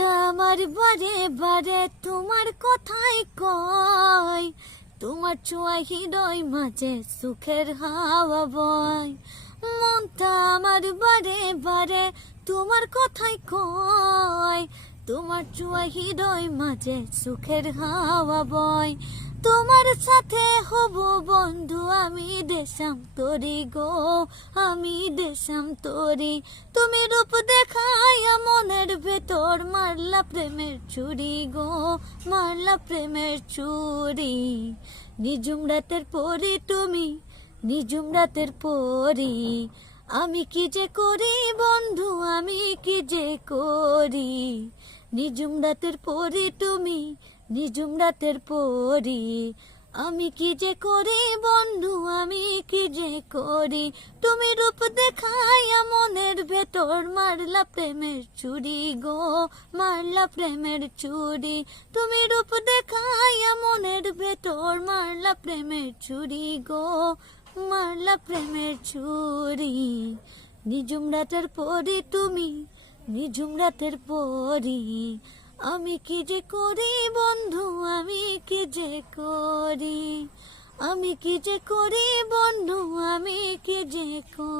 আমার বারে বারে তোমার কথাই কয়। তোমার ছোঁয়া হৃদয় মাঝে সুখের হাওয়া বয়। মনটা আমার বারে বারে তোমার কথাই কয়। তোমার ছোঁয়া হৃদয় মাঝে সুখের হাওয়া বয়। তোমার সাথে হব বন্ধু দেশাম তোরি গো, আমি দেশাম তোরি। তুমি রূপ দেখাইয়া মনের ভেতর মারলা প্রেমের চুরি গো, মারলা প্রেমের চুরি নিজুম রাতের পরি তুমি নিজুম রাতের পরি। আমি কি যে করি বন্ধু, আমি কি যে করি? নিজুম রাতের পরি তুমি নিজুম রাতের পরি। আমি কি যে করি, বন্ধু, আমি কি যে করি? তুমি রূপ দেখাইয়া মনের ভেতর মারলা প্রেমের চুরি গো, মারলা প্রেমের চুরি। তুমি রূপ দেখাইয়া মনের ভেতর মারলা প্রেমের চুরি গো, মারলা প্রেমের চুরি। নিজুম রাতের পরি তুমি নিজুম রাতের পরি আমি কি যে করি, বন্ধু যে করি? আমি কি যে করি বন্ধু? আমি কি যে করি?